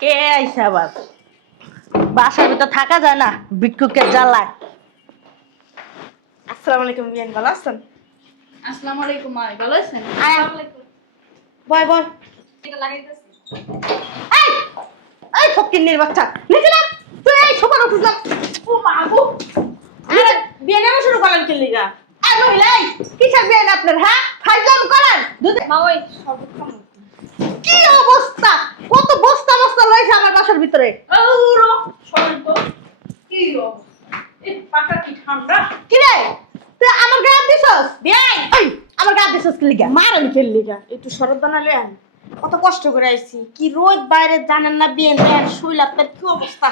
কে আইছে আবার? বাসার ভিতর থাকা যায় না, ভিক্ষুকের জ্বালায়। আসসালামু আলাইকুম বিয়ান, ভালো আছেন? আসসালামু আলাইকুম মা, ভালো আছেন? আসসালামু আলাইকুম। বয় বয়। এটা লাগাইতেছি। এই এই ফকিন্নির বাচ্চা, নিচে নাম। তুই এই সোফার উপর যা। ও মা গো। আরে বিয়ান এমন শুরু করলেন কি লিগা? এই মহিলা, এই কিসের বিয়ে আপনার? হ্যাঁ, ফাইজলাম করেন। দুধে মা ওই শরবত খামু। কি অবস্থা? কত বস্তা বস্তা লইছে আমার বাসার ভিতরে। ওরো শরবত কি গো? এই পাকা কি ঠান্ডা? কি রে, তুই আমার গায়ে দিছস? বিয়াই, এই আমার গায়ে দিছস কি লিগা? মারেন কি লিগা? একটু শরৎ দানা লয়েন। কত কষ্ট করে আইছি। কি রোদ বাইরে জানেন না বিয়ান দেন শৈল আপনার কি অবস্থা?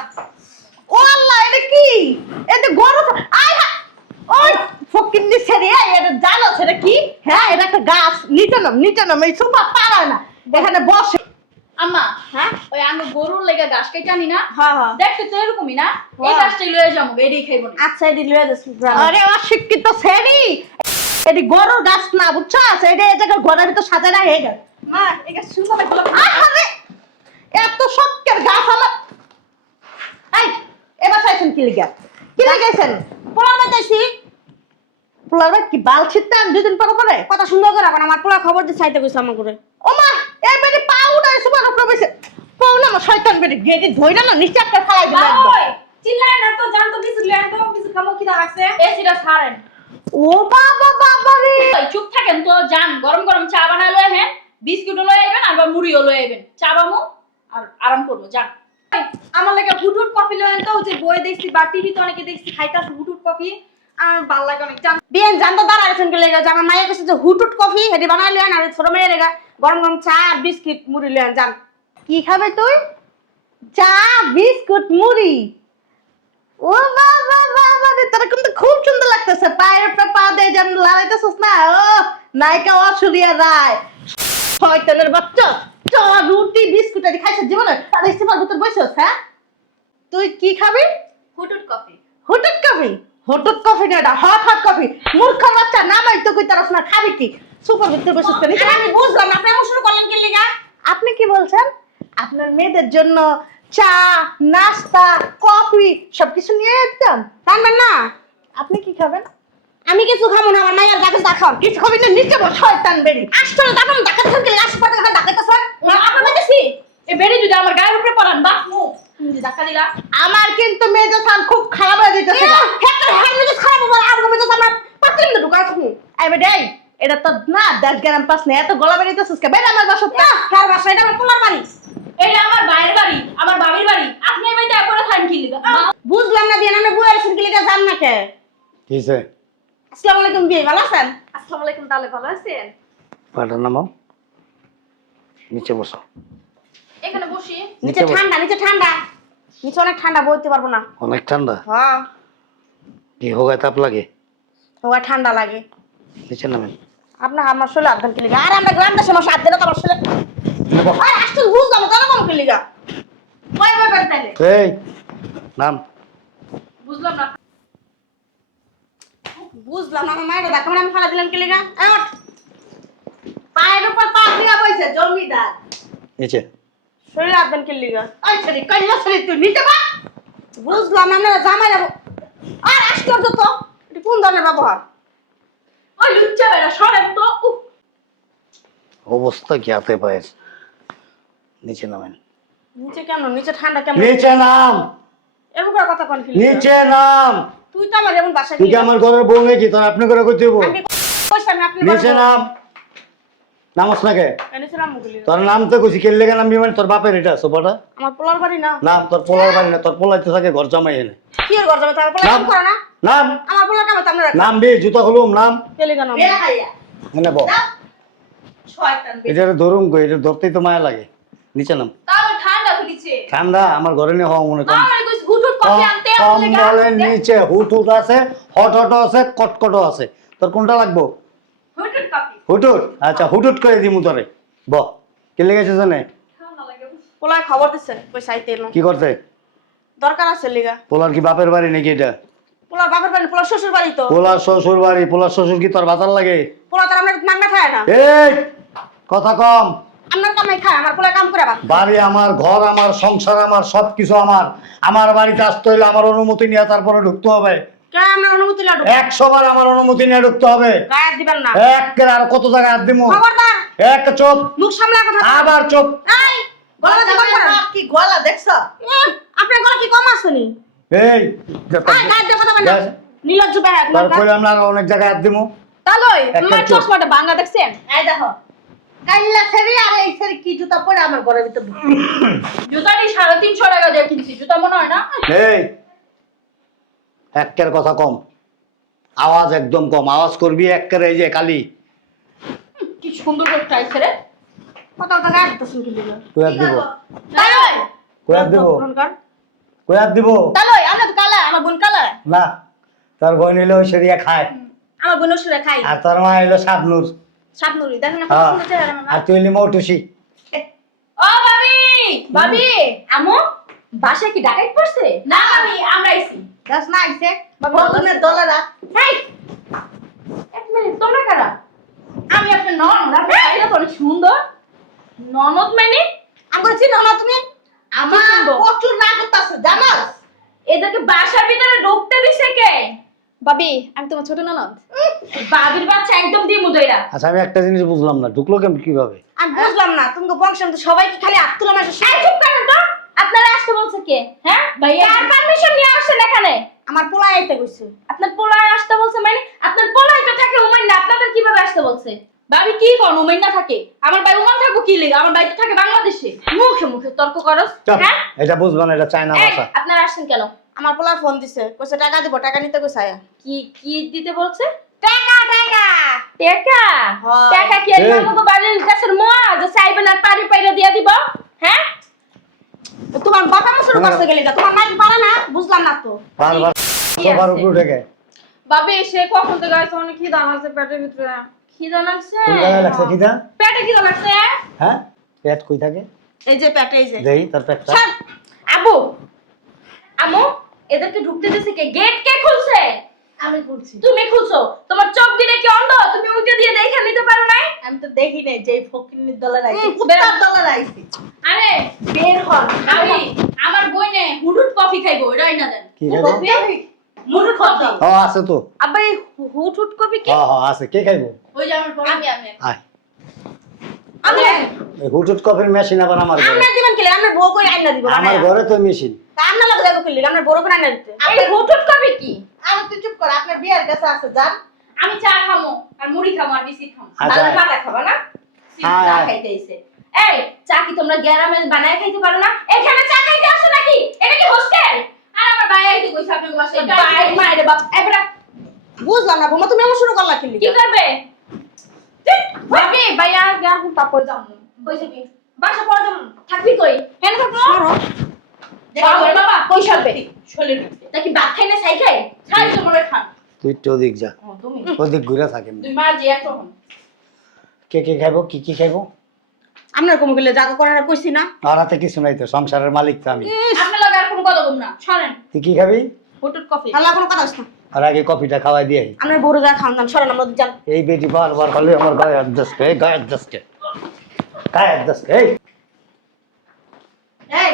ও আল্লাহ, এটা কি? এটা গরম। আয় হা, ওই ফকিন্নি ছেড়ে এটা জানো সেটা কি? হ্যাঁ, এটা একটা গাছ। নিচে নাম এই সোফা পারায় না, এখানে বসে। আম্মা, হ্যাঁ ওই আমি গরুর লেগে ঘাস কেটে আনি না? হ্যাঁ হ্যাঁ। দেখতে তো এরকমই না? এই হ্যাঁ। ঘাসটাই লয়ে যাবো, এটাই খাইবো না। আচ্ছা এদি লয়ে যাচ্ছি। আরে অশিক্ষিত ছেড়ি, এটি গরুর গাছ না, বুঝছো? এটা এই জায়গায় ঘরের ভিতর সাজা না হয়ে গেল। মা এটা সুন্দর লাগলো। আরে এত শখের গাছ আমার। এই এবার চাইছেন কি লিগা? কি লাগাইছেন? পোলা বাতাইছি। পোলার ভাই কি বাল ছিটতাম দুদিন পরে পরে? কত সুন্দর করে এখন আমার পোলা খবর দিয়ে চাইতে কইছে আমার করে। ও মা, এই বেটি পাউ না সুপার প্রবেশে। পাউ না আমার শয়তান বেটি গেটি ধইরা না নিচে একটা ফালাই দিল মা একদম। ওই চিল্লায় না তো, জান তো কিছু লেন তো কিছু খামো কি দা রাখছে। এসিটা ছাড়েন। ও বাবা বাবা রে। ওই চুপ থাকেন তো, যান গরম গরম চা বানায় লয়ে হ্যাঁ, বিস্কুটও লয়ে আইবেন আর বা মুড়িও লয়ে আইবেন। চা বামু আর আরাম করবো, যান। আমার লাগে হুটুট কফি লয়েন তো, যে বই দেখছি বা টিভিতে অনেকে দেখছি খাইতাছে হুটুট কফি। আমার ভালো লাগে অনেক। বিয়েন জান তো দাঁড়া আছেন কি লেগে, আমার মায়ের কাছে যে হুটুট কফি হেডি বানাই লয়েন আর ছোট মেয়ের লেগা গরম গরম চা আর বিস্কিট মুড়ি লয়েন জান। কি খাবে তুই? চা বিস্কুট মুড়ি? ও বাবা বাবা রে, তোর কিন্তু খুব সুন্দর লাগতেছে। পায়ের উপরে পা দিয়ে যেন লাগাইতেছিস না। ও নায়িকা অসুরিয়া রায়, শয়তানের বাচ্চা। চা রুটি বিস্কুট আদি খাইছিস জীবনে? আর এই সিমার ভিতর বসছিস? হ্যাঁ, তুই কি খাবি? হুটুট কফি। হটুট কফি? হটুট কফি না, এটা হট হট কফি। মূর্খ বাচ্চা, নামাই তো কই তারস না, খাবি কি? সুপার ভিতর বসছিস কেন? আর আমি বুঝলাম না আপনি এমন শুরু করলেন কি লেগা? আপনি কি বলছেন? আপনার মেয়েদের জন্য চা, নাস্তা, কফি সবকিছু নিয়ে একদম জানবেন না আপনি কি খাবেন? আমি কিছু খাবো না, আমার মায়ের ডাকে দেখান। কিছু খাবি না, নিচে বস শয়তান বেরি। আসলে দেখান ডাকাতে থাকলে লাশ পাতে খান ডাকাতে স্যার। আপনার মেয়েছি এই বেড়ি যদি আমার গায়ের উপরে পড়ান বাস মু, তুমি যে ধাক্কা দিলা। আমার কিন্তু মেজাজ খুব খারাপ হয়ে যেতেছে। হেক্টর হ্যান্ড খারাপ হবে আর গো মেজাজ আমরা পাতলিম না ঢুকা থাকু। এই বেডি, এটা তো না 10 গ্রাম পাস না, এত গলা বেরিতেছিস কে? বের আমার বাসা না কার বাসা? এটা আমার পোলার বাড়ি। এটা আমার ভাইয়ের বাড়ি, আমার বাবির বাড়ি। আপনি এই বাড়িতে একবারে থাকেন কি লিগা? বুঝলাম না বিয়ে আমরা বুয়ে আছেন কি লেগা জান না কে? কিসে আসসালামু আলাইকুম বিয়ে, ভালো আছেন? আসসালামু আলাইকুম, তাহলে ভালো আছেন? পাটার নামাও, নিচে বসো। এখানে বসি। নিচে ঠান্ডা, নিচে ঠান্ডা। নিচে অনেক ঠান্ডা, বইতে পারবো না। অনেক ঠান্ডা। হ্যাঁ কি হোগায় তাপ লাগে? ওয়া ঠান্ডা লাগে। নিচে নামেন। আপনার আমার শরীরে আদন কি লেগা? আর আমরা গ্রাম দেশে মাসে আদন তো আমার শরীরে। আর আসলে বুঝলাম না কোন কি লেগা। কয় বার তাইলে? এই নাম। বুঝলাম না। বুঝলাম না, আমার মায়ের দেখা মানে আমি ফালা দিলাম কি লেগা? এই ওঠ। পায়ের উপর পা দিয়া বইছে জমিদার। নিচে। শরীরে আদন কি লেগা? ওই ছেলে কইলা ছেলে, তুই নিচে বস। বুঝলাম না, আমরা জামাই যাবো। আর আশ্চর্য তো, এটা কোন ধরনের ব্যবহার? ওই লুচ্চা বেড়া সরেন তো। উফ, অবস্থা কি হাতে পায়ের? নিচে নামেন। নিচে কেন? নিচে ঠান্ডা কেমন? নিচে নাম। এরকম করে কথা কোন কি লেগা? নিচে নাম। তুই তো আমার এমন বাসা তুই কি আমার ঘরের বউ নাকি? তোর আপনি করে কইতে হইব। আমি কইছি আমি আপনি নিচে নাম। নামস না কে? নিচে নাম মুগলি। তোর নাম তো কইছি কেলে কেন নামবি? মানে তোর বাপের এটা সোফাটা? আমার পোলার বাড়ি না। না তোর পোলার বাড়ি না, তোর পোলাইতে থাকে ঘর জামাই এনে। কি এর ঘর যাবে? তার পোলার কাম করে না? নাম। আমার পোলার কাম তো আমরা নাম বে, জুতা খুলুম নাম। কেলে কেন? বের হাইয়া এনে বল। শয়তান বেরি। এটা ধরুন কই, এটা ধরতেই তো মায়া লাগে। নিচে নাম। তাহলে ঠান্ডা ফেলিছে। ঠান্ডা আমার ঘরে নিয়ে হওয়া মনে কম। আমার কইছ হুটুট কফি আনতে কম আপনি বলের নিচে হুট হুট আছে, হট হট আছে, কটকট আছে। তোর কোনটা লাগবো? হুটুট কফি। হুটুট? আচ্ছা হুটুট করে দিমু তোরে। ব কে লেগেছে জানে? ঠান্ডা লাগে। পোলার খবর দিছে কই চাইতে এলো। কি করতে? দরকার আছে লিগা। পোলার কি বাপের বাড়ি নাকি এটা? পোলার বাপের বাড়ি, পোলার শ্বশুর বাড়ি তো। পোলার শ্বশুর বাড়ি। পোলার শ্বশুর কি তোর বাতার লাগে? পোলা তার আমরা মাংনা খায় না। এই কথা কম। আপনার কামাই খায় আমার পোলা কাম করে বা বাড়ি আমার, ঘর আমার, সংসার আমার, সবকিছু আমার। আমার বাড়িতে আসতে হইলে আমার অনুমতি নিয়ে তারপরে ঢুকতে হবে। কে আপনার অনুমতি লাডু 100 বার আমার অনুমতি নিয়ে ঢুকতে হবে। গায়ে দিবেন না একের আর কত জায়গায় হাত দিমু? খবরদার এক চুপ, মুখ সামলা কথা আবার চুপ। এই গলা বাজে কম করেন কি গলা দেখছো? আপনার গলা কি কম আসেনি এই গায়ে দিয়ে কথা বলেন নীলজ্জ বেহাত তার কইলাম না, আর অনেক জায়গায় হাত দিমু। তালই একটা তোমার চোখ। চশমাটা ভাঙা দেখছেন? এই দেখো কাইল্লা ছেড়ে আর এই ছেড়ে কি জুতা পরে আমার ঘরের ভিতর ঢুকছে। জুতাটি 350 টাকা দিয়ে কিনছি, জুতা মনে হয় না? এই একের কথা কম, আওয়াজ একদম কম। আওয়াজ করবি একের, এই যে কালি কি সুন্দর করতে আইছে রে। কথা কথা গায়ে দিতেছেন কি দিল কয়াত দিব, তালই কয়াত দিব, পুরনকার কয়াত দিব তালই আমরা তো কালা আমার বোন কালা না। তোর বোন হইলে ওই সেরিয়া খায়, আমার বোন ওষুধে খাই আর তোর মা হইলো শাবনুর। সাপনুরি দেখেন না কত হ্যাঁ, সুন্দর চেহারা আমার আর তুই হইলি মৌটুসি। ও ভাবি, ভাবি আমু বাসায় কি ডাকাত পড়ছে? না ভাবি, আমরা আইছি। গাছ না আইছে বদনের দলেরা। এই এক মিনিট, তোমরা কারা? আমি আপনার ননদ, আপনার বাড়িটা তো অনেক সুন্দর। ননদ মানে? আমরা চিনো না তুমি আমার সুন্দর। প্রচুর রাগ করতেছে জানাস? এদেরকে বাসার ভিতরে ঢুকতে দিছে কে? ভাবি, আমি তোমার ছোট ননদ। ভাবির বাচ্চা একদম দিমু দইরা। আচ্ছা আমি একটা জিনিস বুঝলাম না, ঢুকলো কেমন কিভাবে? আমি বুঝলাম না তুমি বংশের মধ্যে সবাই কি খালি আত্মলা মাসে এই চুপ করেন তো। আপনারা আসতে বলছে কে? হ্যাঁ ভাইয়া, কার পারমিশন নিয়ে আসছেন এখানে? আমার পোলা আইতে কইছে আপনার পোলায় আসতে বলছে মানে? আপনার পোলায় তো থাকে উমাইন না, আপনাদের কিভাবে আসতে বলছে? ভাবি কি কোন উমাইন না থাকে? আমার ভাই উমান থাকবো কি লাগে? আমার ভাই তো থাকে বাংলাদেশে। মুখে মুখে তর্ক করস, চুপ, হ্যাঁ? এটা বুঝবা না, এটা চায়না এই, ভাষা। আপনারা আসছেন কেন? আমার পোলা ফোন দিছে কইছে টাকা দিব টাকা নিতে কইছে আয়া কি কি দিতে বলছে? টাকা টাকা টাকা? হ্যাঁ। টাকা কি এই এই। মতো বাড়ির কাছের মোয়া যে চাইবেন আর পারি পাইরা দিয়া দিব? হ্যাঁ? তোমার বাবা মা শুরু করতে গেলে তোমার মা কি পারে না বুঝলাম না তো বারবার কি সবার আছে? উপর উঠে গে। ভাবি সে কখন থেকে আছে, অনেক খিদা লাগছে পেটের ভিতরে। খিদা লাগছে? কোন জায়গায় লাগছে খিদা? পেটে খিদা লাগছে? হ্যাঁ, পেট কই থাকে? এই যে পেটে এই যে দেই তোর পেটটা। ছাড়। আবু, আমু, এদেরকে ঢুকতে দিছে কে? গেট কে খুলছে? আমি বলছি তুমি খুলছো? তোমার চোখ দিলে কি অন্ধ? তুমি উঠে দিয়ে দেখে নিতে পারো না? আমি তো দেখি নাই যে ফকিন্নির দলের আইছে বের- কুত্তার দলের আইছে। আরে বের হন। ভাবি, আমার বইনে হুডুট কফি খাইবো, এটাই না দেন। কি খাইবো? হুডুট কফি। ও আছে তো। আব্বা এই হুট হুট কবি কি হ্যাঁ হ্যাঁ আছে, কে খাইবো? ওই যে আমার বড় আমি। আয়, আমি এই হুটুট কফির মেশিন আবার আমার ঘরে। আমরা দিবেন কি আমরা বউ কই আইনা দিব আমার ঘরে তো মেশিন। আমরা লাগে যাবো কি আমরা বড় করে আইনা দিতে এই হুডুট কফি কি? আমি তুই চুপ কর, আপনার বিয়ার কাছে আছে জান। আমি চা খামো আর মুড়ি খামো আর বিস্কিট খামো। আচ্ছা। তাহলে পাতা খাবা না? হ্যাঁ, চা হ্যাঁ। খাইতে এসে। এই চা কি তোমরা গ্রামে বানায় খাইতে পারো না? এখানে চা খাইতে আসো নাকি? এটা কি হোস্টেল? আর আমার ভাই আইতে কইছে আপনার বাসায়। ভাই মাইরে বাপ এবড়া বুঝলাম না বৌমা তুমি এমন শুরু করলা কি কি করবে? ভাবি ভাইয়া গান তারপর যাবো। কইছে কি? বাসা পড়া যাবো। থাকবি কই? কেন থাকবো? সরো বাবা, কই সরবে? চলে গেছে। তা কি ভাত খাই না ছাই খাই? ছাই তো মনে খান। তুই একটু ওদিক যা, ও তুমি ওদিক ঘুরে থাকেন। তুই মা যে এত হন। কে কে খাইবো, কি কি খাইবো? আমরা কম গেলে জাগা করার কইছি না আর হাতে কিছু নাই তো, সংসারের মালিক তো আমি। আপনার লগে আর কোনো কথা বলবো না। শুনেন, তুই কি খাবি? হুটুট কফি। আল্লাহ কোনো কথা আছে না আর আগে কফিটা খাওয়াই দিয়ে আই। আমরা বড় যা খান দান সরেন আমরা জান এই বেটি বারবার খালি আমার গায়ে অ্যাডজাস্ট এই গায়ে অ্যাডজাস্ট গায়ে অ্যাডজাস্ট এই এই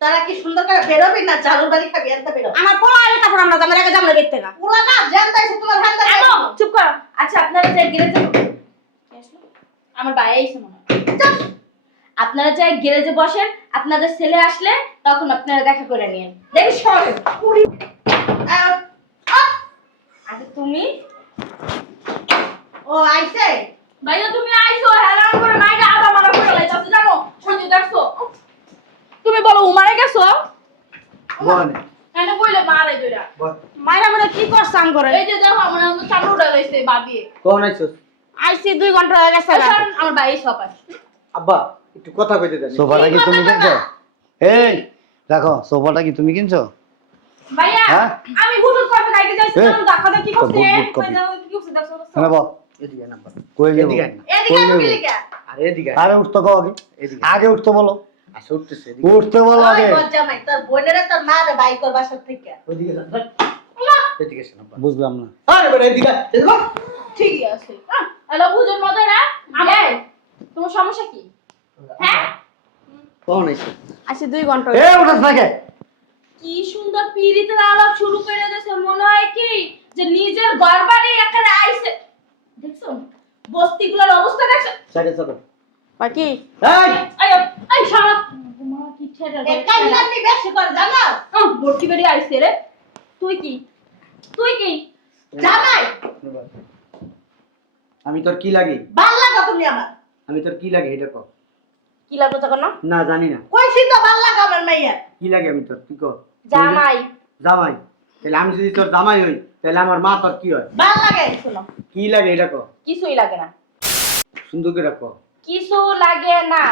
তারা কি সুন্দর করে বেরোবি না চালুর বাড়ি খাবি এত বেরো? আমার পোলা আইলে তারপর আমরা আমরা আগে যাবো দেখতে না পুরা না জানতাইছে তোমার হান্দা আমো, চুপ করো। আচ্ছা আপনারা যে গ্যারেজে আমার ভাই আইছে মনে হয়। আপনারা যে গ্যারেজে বসেন, আপনাদের ছেলে আসলে তখন আপনারা দেখা করে নিয়েন। দেখি সরে। আচ্ছা তুমি ও আইছে ভাইয়া তুমি আইছো হেলান করে মাইকে আদা মারা করে লাইছো জানো? শুনি দেখছো? তুমি বলো উমারে গেছো? বল কেন কইলে মারে জোরা? মাইরা মানে কি করছ আম করে এই যে দেখো আমার চামড়া উড়া লাইছে ভাবি। কোন আইছস? আইছি 2 ঘন্টা হয়ে গেছে গা। এখন আমার ভাই সব আছে। আব্বা একটু কথা কইতে দেন। সোফাটা কি তুমি কিনছো? এই দেখো, সোফাটা কি তুমি কিনছো? ভাইয়া হ্যাঁ? আমি হুটুট কফি খাইতে যাইছিলাম, ডাক্তার কি করছে? বুট বুট কফি। কি করছে দেখছো? হ্যাঁ বল, এদিকে আয় আব্বা। কই যাবো? এদিকে আয় না। এদিকে কই আমি যাবো? লিখা আরে এদিকে আয়। আরে উঠতো কও আগে, এদিকে আগে উঠতো বলো, আসো উঠতেছে এদিকে। উঠতে বলো ওই আগে। জামাই তোর বোনেরা তোর মা রে বাইক কর বাসা থেকে ওদিকে যান। এদিকে আসেন আব্বা। বুঝলাম না। আরে বেটা এদিকে আয়। এদিকে আয়। ঠিকই আছে। হ্যালো বুঝুন মতো না? আমার তোমার সমস্যা কি? হ্যাঁ কখন আইছে আসি 2 ঘন্টা এ উঠছ নাকি কি সুন্দর পিরিতের আলাপ শুরু করে দিয়েছে মনে হয় কি যে নিজের ঘর বাড়ি এখানে আইছে দেখছো বস্তিগুলোর অবস্থা দেখছো সাইডে চলো বাকি এই আয় আয় শালা মা কি ছেড়ে এ কাইলানি বেশি করে জানো বর্তি বাড়ি আইছে রে তুই কি জামাই আমি তোর কি লাগি ভাল লাগা তুমি আমার আমি তোর কি লাগি এটা কর কি লাগবে তখন না না জানি না কইছি তো ভাল লাগা আমার মাইয়া কি লাগে আমি তোর কি কর জামাই জামাই তাহলে আমি যদি তোর জামাই হই তাহলে আমার মা তোর কি হয় ভাল লাগে শুনো কি লাগে এটা কর কিছুই লাগে না সুন্দর করে কর কিছু লাগে না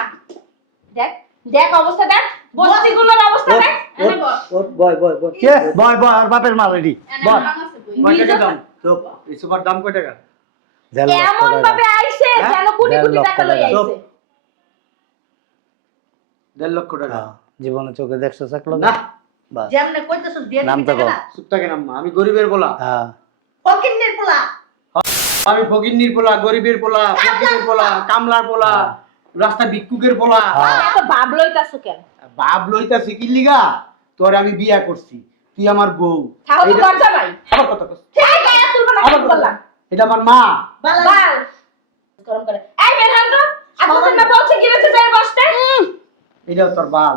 দেখ দেখ অবস্থা দেখ বস্তিগুলোর অবস্থা দেখ এনে বল বয় বয় বয় কে বয় বয় আর বাপের মাল রেডি বল কয় টাকা দাম তো এই সুপার দাম কয় টাকা এমন ভাবে আইছে হ্যাঁ? যেন কোটি 1.5 কোটি লক্ষ টাকা লই টাকা। আইছে 1.5 লক্ষ টাকা জীবনে চোখে দেখছো চাকলো না বাস যেমনে কইতেছস দিয়ে নাম দিবি তো টাকা বল। না চুপ থাকে না আমি গরিবের পোলা হ্যাঁ ফকিন্নির পোলা আমি ফকিন্নির পোলা গরিবের পোলা ফকিরের পোলা কামলার পোলা রাস্তা ভিক্ষুকের পোলা এত ভাব লইতাছো কেন বাপ লইতাছি কি লিগা তোর আমি বিয়া করছি তুই আমার বউ খাও তো ঘর জামাই আবার কথা কস ঠিক গায়া তুলবা না আবার কি কথা বললা কস। এটা আমার মা বালা বাল গরম করে এই বেরহান তো আপনাদের না বলছে গিরেছে যায় বসতে এটা তোর বাল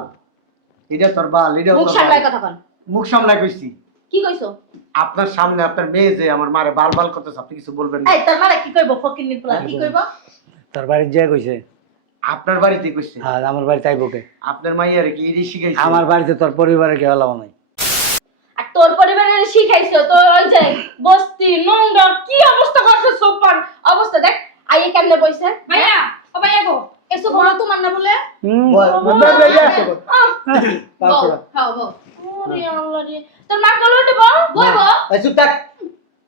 এটা তোর বাল এটা মুখ তোর সামলাই বাল। কথা কন মুখ সামলাই কইছি কি কইছো আপনার সামনে আপনার মেয়ে যে আমার মারে বাল বাল করতেছে আপনি কিছু বলবেন না এই তোর মারা কি কইব ফকিন্নির পোলা কি কইব তোর বাড়ির যে কইছে আপনার বাড়িতে কইছে আর আমার বাড়িতে আইবো কে আপনার মাইয়ারে কি ইডি শিখাইছে আমার বাড়িতে তোর পরিবারে কেউ এলাও নাই আর তোর পরিবারের শিখাইছো তো ওই যে বস্তি নোংরা কি অবস্থা করছে সোপান অবস্থা দেখ আইয়ে কেমনে বইছে ভাইয়া ও ভাইয়া গো এসো বলো তোমার না বলে বল, বল, বল, বল, বল, বল। আহ, পাঁচ বল টাকা। খাও বল ওরে আল্লাহ রে তোর মা কল উঠে বল বইবো এই চুপ থাক।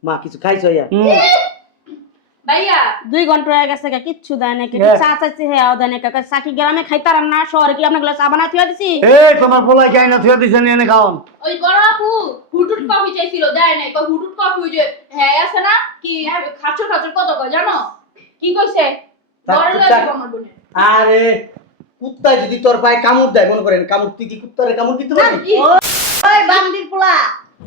মা কিছু খাইছো ইয়া ভাইয়া 2 ঘন্টা হয়ে গেছে কিচ্ছু দেয় না কিছু চা চাইছে হে আও দেয় না কাকা সাকি গ্রামে খাইতারাম না শহরে কি আপনার চা বানাতে দিছি এই তোমার পোলাই খাই না থুয়া দিছেন এনে খাওন ওই বড় আপু হুটুট কফি চাইছিল দেয় নাই কই হুটুট কফি ওই যে হ্যাঁ আছে না কি খাচ্ছো খাচ্ছো কত কয় জানো কি কইছে থাক, বড় চুপ লয়ে থাক। দিব আমার বোনের আরে কুত্তা যদি তোর পায়ে কামড় দেয় মনে করেন কামড় তুই কি কুত্তারে কামড় দিতে পারবি ওই বান্দির পোলা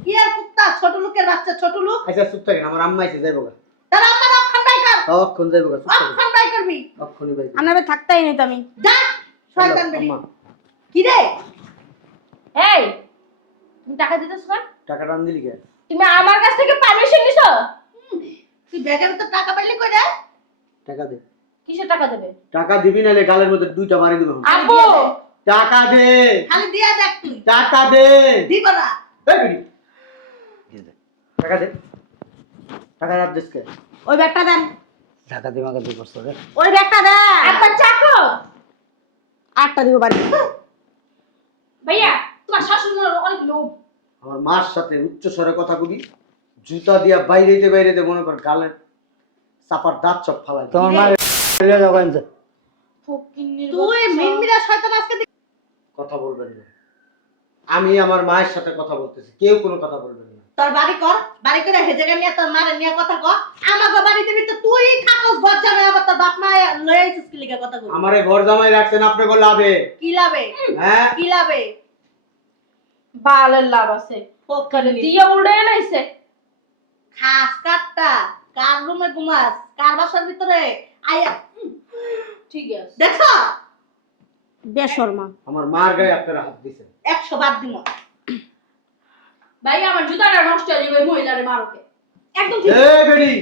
কি আর কুত্তা ছোট লোকের বাচ্চা ছোট লোক আচ্ছা চুপ থাকেন আমার আম্মা এসে যাইবো গা তার আমার অক্ষণ বাই কর অক্ষণ যাইবো গা চুপ থাকেন অক্ষণ বাই করবি অক্ষণই ভাই আমরা থাকতেই নেই তো আমি যা শয়তান বেরি আম্মা কি রে এই তুমি টাকা দিতেছ না টাকাটা আন দিলি কে তুমি আমার কাছ থেকে পারমিশন নিছো তুই ব্যাগের তো টাকা পাইলি কই রে টাকা দে কিসের টাকা দেবে টাকা দিবি নালে গালের মধ্যে 2টা মারি দিব আব্বু টাকা দে খালি দিয়া দেখ তুই টাকা দে দিব না এই বিড়ি। টাকা দে টাকা রাখ দেশকে ওই ব্যাগটা দেন ঢাকা দিমাকা দিয়ে করছো রে ওই ব্যাগটা দেন একবার চাকো 8টা দিব বাড়ি ভাইয়া তোমার শাশুড়ির অনেক লোভ আমার মার সাথে উচ্চ স্বরে কথা কবি জুতা দিয়া বাইরেতে মনে কর গালের চাপার দাঁত সব ফালাই তোমার মা রে যাও আনছে ফকিন্নির তুই মিনমিরা শয়তান আজকে কথা বলবেন না আমি আমার মায়ের সাথে কথা বলতেছি কেউ কোনো কথা বলবেন না তোর বাড়ি কর বাড়ি করে হেজেগা নিয়ে তোর মারে নিয়ে কথা কর আমাগো বাড়িতে তো তুই থাকস ঘর যাবে আবার তোর বাপ মা লয়ে আইছিস কি লিগা কথা কই আমারে ঘর জামাই রাখছেন আপনি গো লাভে কি লাভে হ্যাঁ কি লাভে বালের লাভ আছে ফকিন্নি দিয়ে উড়ে লাইছে খাস কাটটা কার রুমে ঘুমাস কার বাসার ভিতরে আয়া ঠিক আছে দেখছো বেশর্মা আমার মার গায়ে আপনারা হাত দিছেন 100 বাদ দিমু ভাইয়া আমার জুতাটা নষ্ট হয়ে যাবে মহিলারে মারোকে একদম ঠিক এই বেড়ি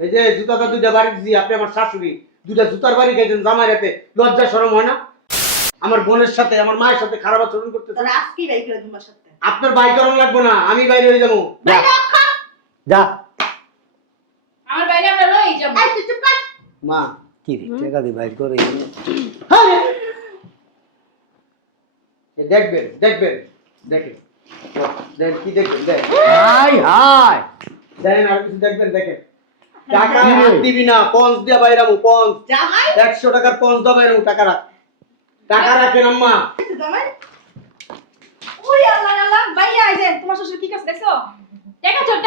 এই যে জুতাটা 2টা বাড়ি দিছি আপনি আমার শাশুড়ি 2টা জুতার বাড়ি খাইছেন জামাই রাতে লজ্জা শরম হয় না আমার বোনের সাথে আমার মায়ের সাথে খারাপ আচরণ করতেছেন তোর আজকে বাই করে তোমার সাথে আপনার বাইক করণ লাগবো না আমি বাইরে হয়ে যাবো বাইরে অক্ষণ যা আমার বাইরে আমরা লই যাব এই তুই চুপ কর মা কি রে টাকা দি বাইর করে দেখবেন দেখবেন দেখেন দেখ কি দেখবেন দেখ হাই হাই দেখেন আর কিছু দেখবেন দেখেন টাকা হাত দিবি না পঞ্চ দিয়া বাইরামু পঞ্চ জামাই 100 টাকার পঞ্চ দা বাইরামু টাকা রাখ টাকা রাখেন আম্মা জামাই ওই আল্লাহ আল্লাহ ভাইয়া এই যে তোমার শ্বশুর কি কাছে দেখছো টাকা চোর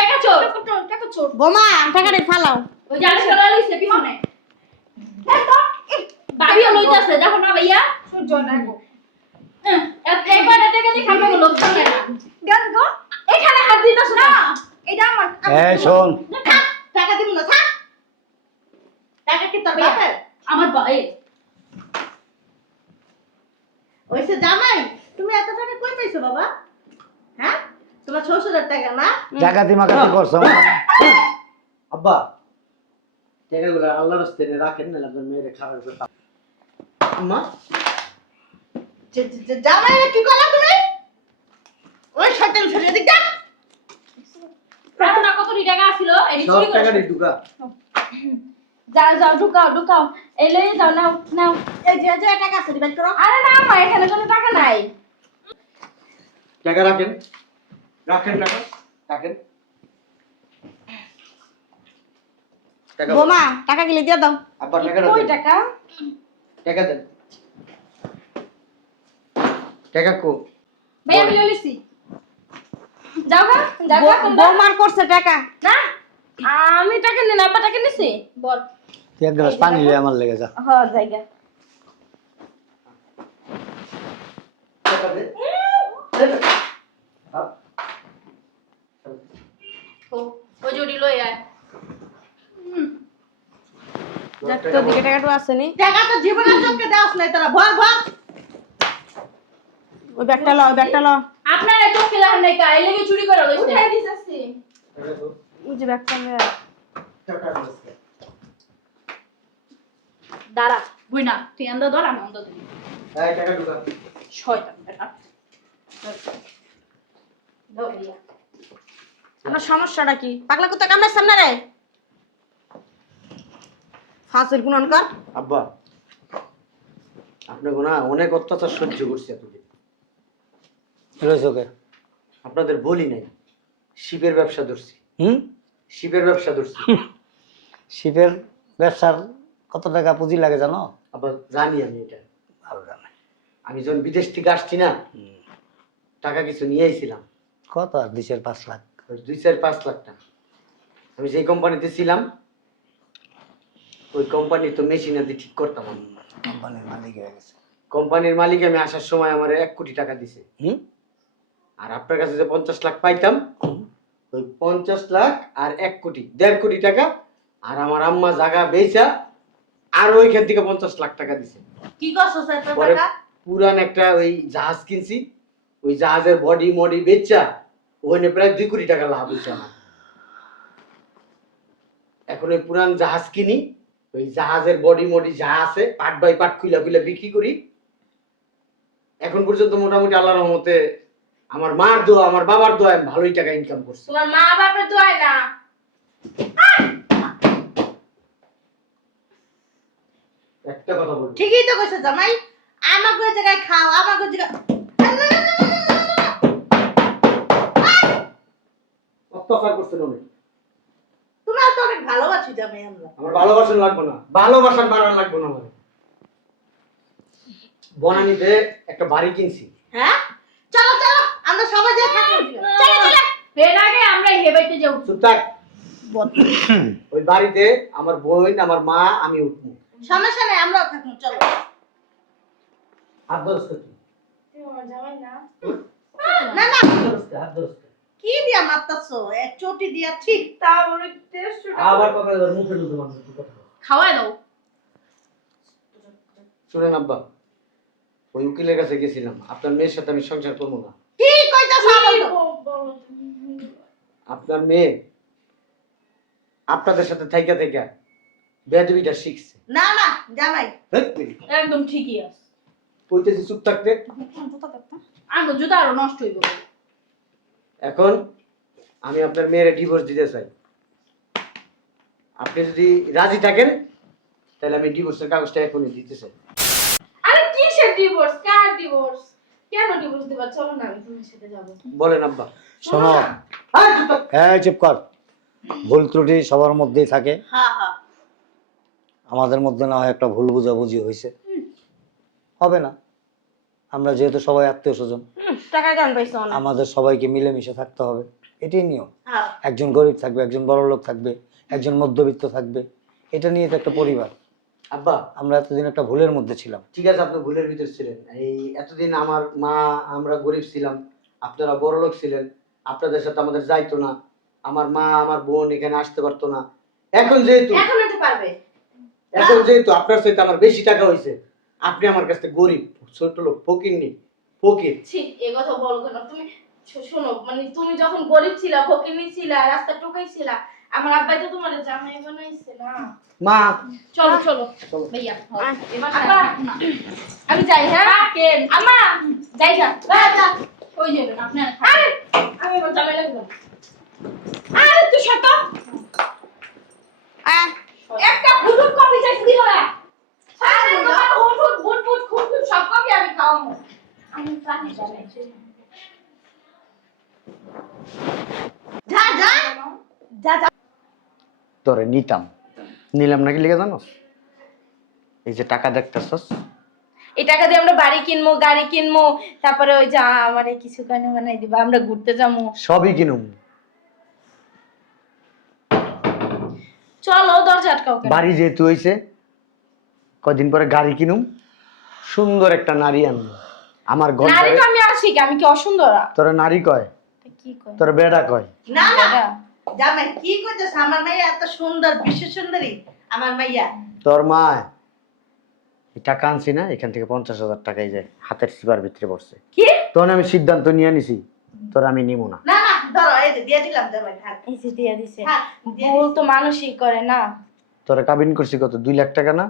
টাকা চোর বোমা টাকাটা ফালাও ওই জালে চলে আইছে পিছনে দেখ তো ভাবি হলো হইতাছে দেখো না ভাইয়া সূর্য লাগো একবার টাকা দিয়ে খাবে লোক থাকে না গান গো এখানে হাত দিতেছ না এটা আমার এই শোন, থাক, টাকা দিব না থাক। টাকা কি তোর বাপের? আমার ভাই ওইসে জামাই, তুমি এত টাকা কই পাইছো বাবা? হ্যাঁ, তোমার শ্বশুরের টাকা না? ডাকাতি মাকাতি করছো? আব্বা টাকাগুলো আল্লাহর রাস্তায় রাখেন না, আপনার মেয়েরে খারাপ করে আম্মা জামাই কি করলা তুমি? ওই শয়তান ছেলে দিক যা। প্রার্থনা কত টাকা ছিল এই সব চুরি করে টাকা ঢুকা যাও যাও ঢুকাও এই লয়ে যাও নাও নাও এই যে টাকা আছে দিবেন করো। আরে না মা এখানে কোনো টাকা নাই টাকা রাখেন রাখেন টাকা রাখেন টাকা বোমা টাকা গিলে দিয়ে দাও আব্বা টাকা কই দেন টাকা টাকা দেন টাকা কো ভাই আমি লয়ে লিছি যাও গা তোমরা বোমার করছে টাকা না আমি টাকা নেই না আব্বা টাকা নিছি বল তুই এক গ্লাস পানি লই আমার লেগে যা। হ জায়গা টাকা দে ওই জুড়ি লই আয় তোর দিকে টাকাটা আসেনি টাকা তো জীবনের চোখে দেওয়াস নাই তোরা, ভর ভর। ওই ব্যাগটা ল আপনারা চোখে লাগান নাই কা এই লেগে চুরি করে লইছে উঠাই দিছাছি টাকা কো ওই যে ব্যাগটা টাকা দে দাঁড়া বুই না তুই আন্দা ধর আমি আন্দা ধরি এই টাকা ঢুকা শয়তান বেটা ধরিয়া আমার সমস্যাটা কি পাগলা কুত্তা কামড়ার সামনে রে ফাঁসের গুণন কর আব্বা আপনাকে না অনেক অত্যাচার সহ্য করছি এতদিন রয়েছে ওকে। আপনাদের বলি নাই শিবের ব্যবসা ধরছি শিবের ব্যবসা ধরছি শিপের ব্যবসার কত টাকা পুঁজি লাগে জানো? আবার জানি আমি এটা ভালো জানে। আমি যখন বিদেশ থেকে আসছি না টাকা কিছু নিয়ে আইছিলাম কত আর 2.5 লাখ। 2-4-5 লাখ টাকা আমি যে কোম্পানিতে ছিলাম ওই কোম্পানি তো মেশিন আদি ঠিক করতাম আমি কোম্পানির মালিক হয়ে গেছে। কোম্পানির মালিক আমি আসার সময় আমার 1 কোটি টাকা দিছে আর আপনার কাছে যে 50 লাখ পাইতাম ওই 50 লাখ আর 1 কোটি 1.5 কোটি টাকা আর আমার আম্মা জায়গা বেচা আর ওইখান থেকে 50 লাখ টাকা দিছে কি করছো এত পরে টাকা? পুরান একটা ওই জাহাজ কিনছি ওই জাহাজের বডি মডি বেচা ওখানে প্রায় 2 কোটি টাকা লাভ হয়েছে আমার এখন ওই পুরান জাহাজ কিনি ওই জাহাজের বডি মডি যা আছে পার্ট বাই পার্ট খুইলা খুইলা বিক্রি করি এখন পর্যন্ত মোটামুটি আল্লাহর রহমতে আমার মার দোয়া আমার বাবার দোয়া আমি ভালোই টাকা ইনকাম করছি তোমার মা বাপের দোয়াই না একটা কথা বলবো ঠিকই তো কইছে জামাই, আমাকে ওই জায়গায় খাও, আমাকে ওই জায়গায় অত্যাচার করছেন অনেক তোমার তো অনেক ভালোবাসি জামাই আমরা। আমার ভালোবাসা লাগবে না ভালোবাসার মারা লাগবে না আমার বনানীতে একটা বাড়ি কিনছি হ্যাঁ, চলো চলো আমরা সবাই যে থাকবো। চলে চলে এর আগে আমরা হেবাইতে যাও চুপ থাক ওই বাড়িতে আমার বোন আমার মা আমি উঠবো সমস্যা নেই, আমরাও থাকবো, চলো। হাত ধরস তুই তুই আমার জামাই না না না, হাত ধরস কি দিয়া মারতাছো? এক চটি দিয়া ঠিক। তা বলে 150 টাকা আবার কথা মুখে ঢুকে মানুষ খাওয়াই দাও শুনেন আব্বা ওই উকিলের কাছে গেছিলাম আপনার মেয়ের সাথে আমি সংসার করবো না কি কইতাছো বলো? আপনার মেয়ে আপনাদের সাথে থাইকা থাইকা বেয়াদবিটা শিখছে না না জামাই, একদম ঠিকই আছে কইতেছি চুপ থাকতে আমার জুতা আরো নষ্ট হইব এখন আমি আপনার মেয়ের ডিভোর্স দিতে চাই আপনি যদি রাজি থাকেন তাহলে আমি ডিভোর্সের কাগজটা এখনই দিতে চাই আরে কিসের ডিভোর্স কার ডিভোর্স কেন ডিভোর্স দিবা চলো না আমি তোমার সাথে যাব বলেন আব্বা শোনো, হ্যাঁ চুপ থাক। এই চুপ কর। ভুল ত্রুটি সবার মধ্যেই থাকে। হ্যাঁ হ্যাঁ, আমাদের মধ্যে না হয় একটা ভুল বুঝাবুঝি হয়েছে, হবে না। আমরা যেহেতু সবাই আত্মীয় স্বজন, টাকা গান পাইছো না আমাদের সবাইকে মিলেমিশে থাকতে হবে, এটাই নিয়ম। হ্যাঁ। একজন গরিব থাকবে, একজন বড় লোক থাকবে, একজন মধ্যবিত্ত থাকবে, এটা নিয়ে তো একটা পরিবার। আব্বা আমরা এতদিন একটা ভুলের মধ্যে ছিলাম। ঠিক আছে, আপনি ভুলের ভিতর ছিলেন। এই এতদিন আমার মা, আমরা গরিব ছিলাম, আপনারা বড় লোক ছিলেন, আপনাদের সাথে আমাদের যাইতো না, আমার মা আমার বোন এখানে আসতে পারতো না। এখন যেহেতু আপনার সাথে আমার বেশি টাকা হয়েছে, আপনি আমার কাছে গরিব, ছোট লোক, ফকির নি, ফকির। ছি, এ কথা বলবো না তুমি। শোনো, মানে তুমি যখন গরিব ছিলা, ফকিরনি ছিলা, রাস্তা টোকাই ছিলা, আমার আব্বাই তো তোমার জামাই বানাইছে না। মা চলো চলো চলো। ভাইয়া, এবার আমি যাই। হ্যাঁ আম্মা, যাই না। ওই যে আপনার আমি এবার জামাই লাগবো। আরে তুই শত একটা ফুটুট কফি চাইছি দিও না। আরে তোমার ফুটুট বুটবুট খুটখুট সব কফি আমি খাওয়াবো। আমি জানি জানি। যা যা যা যা। তোরে নিলাম নাকি লিখে জানোস? এই যে টাকা দেখতেছস, এই টাকা দিয়ে আমরা বাড়ি কিনবো, গাড়ি কিনবো, তারপরে ওই যা আমারে কিছু গয়না বানাই দিবা, আমরা ঘুরতে যাবো। সবই কিনুম। চলো, দরজা আটকাও কেন? বাড়ি যেহেতু হইছে, কদিন পরে গাড়ি কিনুম, সুন্দর একটা নারী আনবো আমার ঘর। নারী তো আমি আছি কি? আমি কি অসুন্দর? তোরা নারী কয়, কি কয়? তোর বেড়া কয়। না না বেটা। জামাই কি করতেছ? আমার মাইয়া এত সুন্দর, বিশ্ব সুন্দরী আমার মাইয়া। তোর মা এই টাকা আনছি না, এখান থেকে 50,000 টাকাই যায় হাতের সিবার ভিতরে পড়ছে। কি? তখন আমি সিদ্ধান্ত নিয়ে নিছি, তোর আমি নিব না। না না ধরো, এই যে দিয়ে দিলাম জামাই। থাক এই যে দিয়া দিছে। থাক, দিয়ে ভুল দিছি। তো মানুষই করে না। তোরা কাবিন করছি কত, 2 লাখ টাকা না,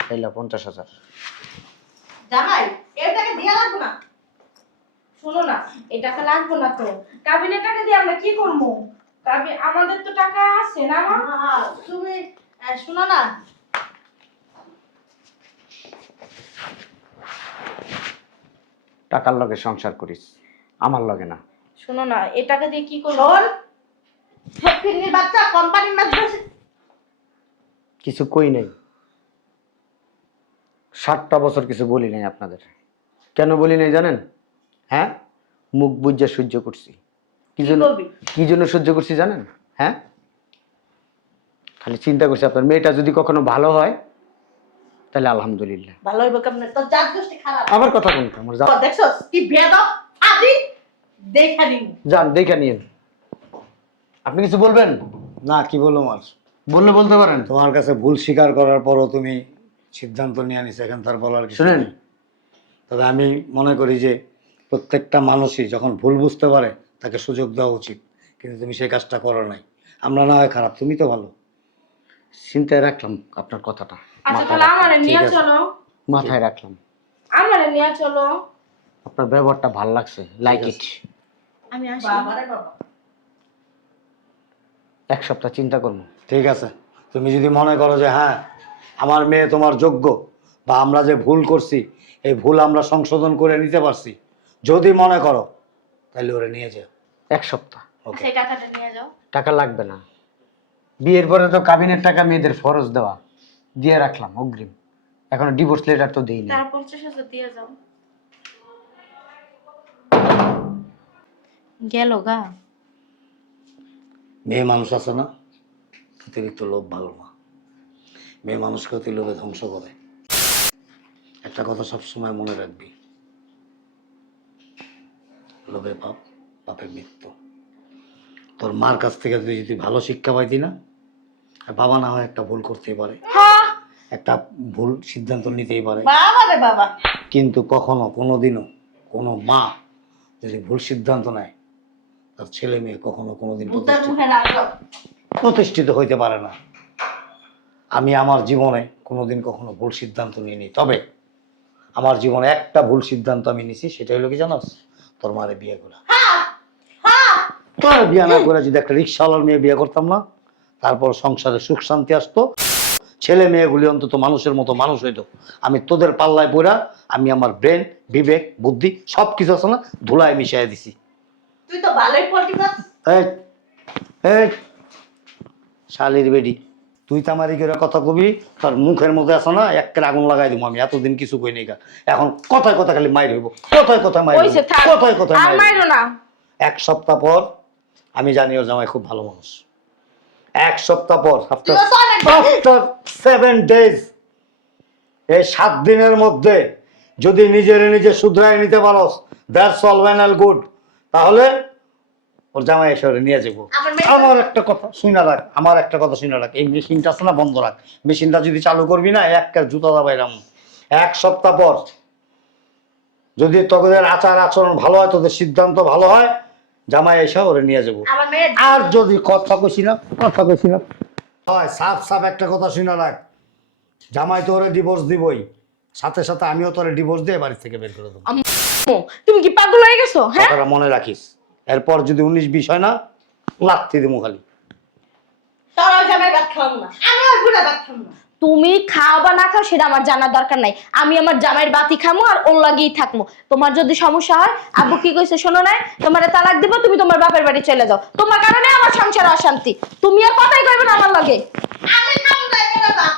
এইলা 50,000। জামাই এর টাকা দিয়া লাগবে না। শোনো না, এই টাকা লাগবে না তো। কাবিনের টাকা দিয়ে আমরা কি করবো? আমাদের তো টাকা আছে না মা? হ্যাঁ, তুমি শোনো না, টাকার লগে সংসার করিস, আমার লগে না। শোনো না, এই টাকা দিয়ে কি করবো? শোন ফকিন্নির বাচ্চা, কোম্পানির মাঝে কিছু কই নাই, 60টা বছর কিছু বলি নাই আপনাদের। কেন বলি নাই জানেন? হ্যাঁ, মুখ বুজ্জা সহ্য করছি। কি জন্য, করবি? কি জন্য সহ্য করছি জানেন? হ্যাঁ, খালি চিন্তা করছি আপনার মেয়েটা যদি কখনো ভালো হয় তাহলে আলহামদুলিল্লাহ। ভালো হইব কেমনে? তোর জাত গোষ্ঠী খারাপ। আবার কথা কোনটা আমার? দেখছস কি বেয়াদব আদি, দেখা নিন। যান দেখে নিন। আপনি কিছু বলবেন? না, কি বলবো আর? বললে বলতে পারেন। তোমার কাছে ভুল স্বীকার করার পরও তুমি সিদ্ধান্ত নিয়ে নিছো, এখন তার বলার কিছু শুনেন, নেই। তবে আমি মনে করি যে প্রত্যেকটা মানুষই যখন ভুল বুঝতে পারে তাকে সুযোগ দেওয়া উচিত, কিন্তু তুমি সেই কাজটা করো নাই। আমরা না হয় খারাপ, তুমি তো ভালো। চিন্তায় রাখলাম আপনার কথাটা, আচ্ছা তাহলে আমারে নিয়ে চলো। মাথায় রাখলাম। আমারে নিয়ে চলো। আপনার ব্যবহারটা ভালো লাগছে, লাইক ইট। আমি আসি। বাবারে বাবা, 1 সপ্তাহ চিন্তা করবো। ঠিক আছে, তুমি যদি মনে করো যে হ্যাঁ আমার মেয়ে তোমার যোগ্য, বা আমরা যে ভুল করছি এই ভুল আমরা সংশোধন করে নিতে পারছি, যদি মনে করো তাহলে ওরে নিয়ে যাও। 1 সপ্তাহ। ওকে, সেই টাকাটা নিয়ে যাও। টাকা লাগবে না, বিয়ের পরে তো কাবিনের টাকা মেয়েদের ফরজ দেওয়া, দিয়ে রাখলাম অগ্রিম। এখনো ডিভোর্স লেটার তো দেইনি। তার 50,000 দিয়ে যাও। গেল গা। মেয়ে মানুষ আছে না, অতিরিক্ত লোভ ভালো না। মেয়ে মানুষকে অতি লোভে ধ্বংস করে। একটা কথা সবসময় মনে রাখবি, লোভে পাপ, পাপের মৃত্যু। তোর মার কাছ থেকে তুই যদি ভালো শিক্ষা পাইতি না, আর বাবা না হয় একটা ভুল করতেই পারে, একটা ভুল সিদ্ধান্ত নিতেই পারে, বাবারে বাবা। কিন্তু কখনো কোনোদিনও কোনো মা যদি ভুল সিদ্ধান্ত নেয়, তার ছেলে মেয়ে কখনো কোনোদিন ভূতের মুখে লাগলো। প্রতিষ্ঠিত হইতে পারে না। আমি আমার জীবনে কোনোদিন কখনো ভুল সিদ্ধান্ত নিইনি, তবে আমার জীবনে একটা ভুল সিদ্ধান্ত আমি নিছি, সেটা হলো কি জানোস? তোর মারে বিয়ে করা। তোর বিয়ে না করে যদি একটা রিক্সাওয়ালার মেয়ে বিয়ে করতাম না, তারপর সংসারে সুখ শান্তি আসতো, ছেলে মেয়েগুলি অন্তত মানুষের মতো মানুষ হইতো। আমি তোদের পাল্লায় পড়া আমি আমার ব্রেন, বিবেক, বুদ্ধি সব কিছু আছে না ধুলায় মিশিয়ে দিছি। তুই তো ভালোই পল্টি মাছ। এই এই শালির বেডি, তুই তামারি করে কথা কবি, তোর মুখের মধ্যে আছে না একটা আগুন লাগাই দিব। আমি এতদিন কিছু কই নাই, এখন কথায় কথা খালি মাইর হইব, কথায় কথা মাইর ওইসে থাক। কথায় কথা আর মাইরো না। 1 সপ্তাহ পর আমি জানি ওর জামাই খুব ভালো মানুষ। 1 সপ্তাহ পর, আফটার 7 days এই 7 দিনের মধ্যে যদি নিজে শুধরায় নিতে পারস, that's all well and good. তাহলে ওর জামাই এসে ওরে নিয়ে যাবো। আমার একটা কথা শুনে রাখ, এই মেশিনটা আছে না, বন্ধ রাখ। মেশিনটা যদি চালু করবি না, এক জুতা দাবাইরাম। 1 সপ্তাহ পর যদি তোদের আচার আচরণ ভালো হয়, তোদের সিদ্ধান্ত ভালো হয়, জামাই এসে ওরে নিয়ে যাবো। আমার মেয়ের আর যদি কথা কইছি না হয়, সাফ একটা কথা শুনে রাখ, জামাই তো ওরে ডিভোর্স দিবই, সাথে সাথে আমিও তোরে ডিভোর্স দিয়ে বাড়ি থেকে বের করে দেবো। আম্মু, তুমি কি পাগল হয়ে গেছো? হ্যাঁ, কথাটা মনে রাখিস। এরপর যদি 19-20 হয় না, লাত্তি দিমু খালি। তোর ওই জামাই ভাত খাওয়াম না, আমি ওই বুড়া ভাত খাওয়াম না। তুমি খাও বা না খাও সেটা আমার জানার দরকার নাই। আমি আমার জামাইয়ের বাতি খামো আর ওর লাগেই থাকবো। তোমার যদি সমস্যা হয়, আব্বু কি কইছে শোনো না, তোমার তালাক দিব, তুমি তোমার বাপের বাড়ি চলে যাও। তোমার কারণে আমার সংসারে অশান্তি। তুমি আর কথাই কইবে না আমার লগে। আমি খাবো না, এটা ভাত।